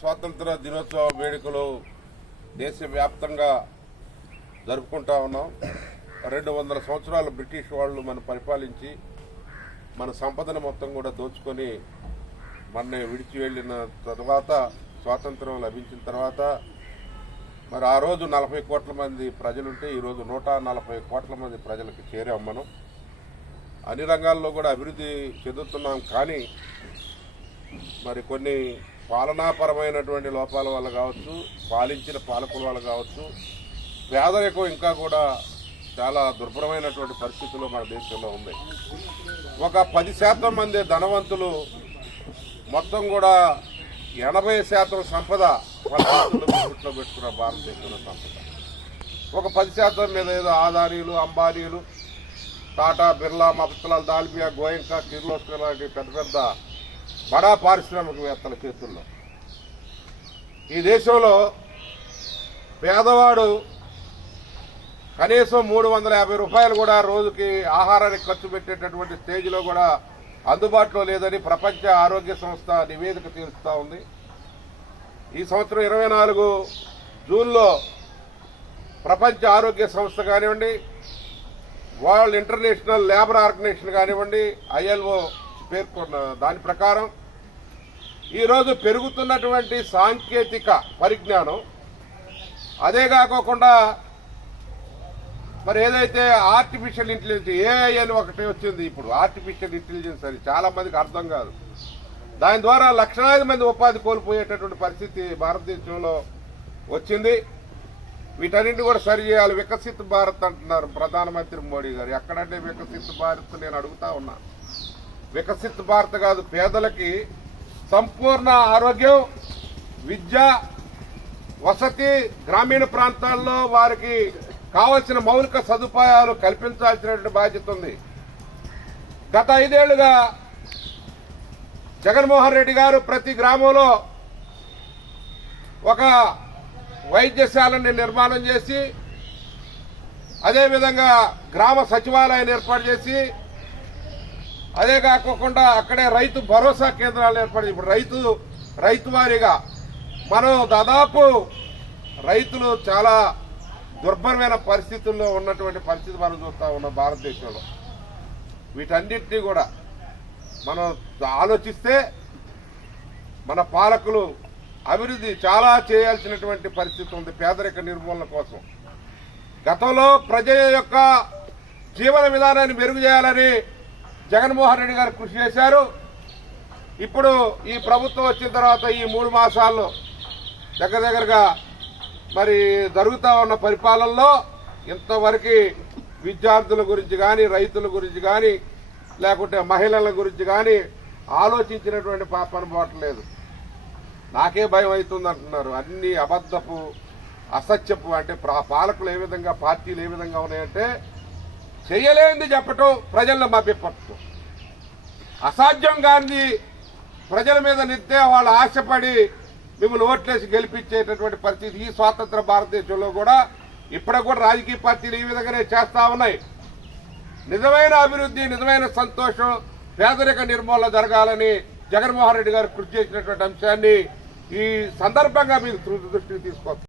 స్వాతంత్ర దినోత్సవ వేడుకలు దేశవ్యాప్తంగా జరుపుకుంటా ఉన్నాం. రెండు వందల సంవత్సరాలు బ్రిటిష్ వాళ్ళు మనం పరిపాలించి మన సంపదను మొత్తం కూడా దోచుకొని మన విడిచి వెళ్ళిన తర్వాత స్వాతంత్రం లభించిన తర్వాత మరి ఆ రోజు నలభై కోట్ల మంది ప్రజలుంటే ఈరోజు నూట నలభై కోట్ల మంది ప్రజలకు చేరాం మనం. అన్ని రంగాల్లో కూడా అభివృద్ధి చెందుతున్నాం కానీ మరి కొన్ని పాలనాపరమైనటువంటి లోపాల వల్ల కావచ్చు పాలించిన పాలకుల వల్ల కావచ్చు పేదరికం ఇంకా కూడా చాలా దుర్భరమైనటువంటి పరిస్థితుల్లో మన దేశంలో ఉంది. ఒక పది శాతం మంది ధనవంతులు మొత్తం కూడా ఎనభై శాతం సంపద గుట్లో పెట్టుకున్న భారతదేశంలో సంపద. ఒక పది శాతం మీద ఏదో ఆదానీలు అంబానీలు టాటా బిర్లా మఫ్తలాల్ దాల్బియా గోయంకా కిర్లోస్కర్ లాంటి పెద్ద పెద్ద బడా పారిశ్రామికవేత్తల చేతుల్లో ఈ దేశంలో పేదవాడు కనీసం మూడు వందల యాభై రూపాయలు కూడా రోజుకి ఆహారానికి ఖర్చు పెట్టేటటువంటి స్టేజ్లో కూడా అందుబాటులో లేదని ప్రపంచ ఆరోగ్య సంస్థ నివేదిక తీరుస్తూ ఉంది. ఈ సంవత్సరం ఇరవై నాలుగు జూన్లో ప్రపంచ ఆరోగ్య సంస్థ కానివ్వండి వరల్డ్ ఇంటర్నేషనల్ లేబర్ ఆర్గనైజేషన్ కానివ్వండి ఐఎల్ఓ పేర్కొన్న దాని ప్రకారం ఈరోజు పెరుగుతున్నటువంటి సాంకేతిక పరిజ్ఞానం అదే కాకోకుండా మరి ఏదైతే ఆర్టిఫిషియల్ ఇంటెలిజెన్స్ ఏఐ అని ఒకటి వచ్చింది ఇప్పుడు. ఆర్టిఫిషియల్ ఇంటెలిజెన్స్ అని చాలా మందికి అర్థం కాదు. దాని ద్వారా లక్షలాది మంది ఉపాధి కోల్పోయేటటువంటి పరిస్థితి భారతదేశంలో వచ్చింది. వీటన్నింటిని కూడా సరి చేయాలి. వికసిత్ భారత్ అంటున్నారు ప్రధానమంత్రి మోడీ గారు. ఎక్కడంటే వికసిత్ భారత్? నేను అడుగుతా ఉన్నా. వికసిత్ భారత్ కాదు పేదలకి సంపూర్ణ ఆరోగ్యం విద్య వసతి గ్రామీణ ప్రాంతాల్లో వారికి కావలసిన మౌలిక సదుపాయాలు కల్పించాల్సినటువంటి బాధ్యత ఉంది. గత ఐదేళ్ళుగా జగన్మోహన్ రెడ్డి గారు ప్రతి గ్రామంలో ఒక వైద్యశాలని నిర్మాణం చేసి అదేవిధంగా గ్రామ సచివాలయాన్ని ఏర్పాటు చేసి అదే కాకుండా అక్కడే రైతు భరోసా కేంద్రాలు ఏర్పడింది ఇప్పుడు రైతు రైతు వారీగా మనం దాదాపు రైతులు చాలా దుర్భరమైన పరిస్థితుల్లో ఉన్నటువంటి పరిస్థితి మనం చూస్తా ఉన్నాం భారతదేశంలో. వీటన్నిటినీ కూడా మనం ఆలోచిస్తే మన పాలకులు అభివృద్ధి చాలా చేయాల్సినటువంటి పరిస్థితి ఉంది పేదరిక నిర్మూలన కోసం. గతంలో ప్రజల యొక్క జీవన విధానాన్ని మెరుగు చేయాలని జగన్మోహన్ రెడ్డి గారు కృషి చేశారు. ఇప్పుడు ఈ ప్రభుత్వం వచ్చిన తర్వాత ఈ మూడు మాసాల్లో దగ్గర దగ్గరగా మరి జరుగుతూ ఉన్న పరిపాలనలో ఇంతవరకు విద్యార్థుల గురించి కానీ రైతుల గురించి కానీ లేకుంటే మహిళల గురించి కానీ ఆలోచించినటువంటి పాపన పోవట్లేదు నాకే భయం అవుతుంది అంటున్నారు. అన్ని అబద్ధపు అసత్యపు అంటే పాలకులు ఏ విధంగా పార్టీలు ఏ విధంగా ఉన్నాయంటే చేయలేని చెప్పటం ప్రజలను మభ్యపడటం అసాధ్యం గాంధీ ప్రజల మీద నిత్తే వాళ్ళు ఆశపడి మిమ్మల్ని ఓట్లేసి గెలిపించేటటువంటి పరిస్థితి ఈ స్వాతంత్ర భారతదేశంలో కూడా ఇప్పటికి కూడా రాజకీయ పార్టీలు ఈ విధంగానే చేస్తా ఉన్నాయి. నిజమైన అభివృద్ధి నిజమైన సంతోషం పేదరిక నిర్మూలన జరగాలని జగన్మోహన్ రెడ్డి గారు కృషి చేసినటువంటి అంశాన్ని ఈ సందర్భంగా మీకు దృష్టికి తీసుకొస్తాం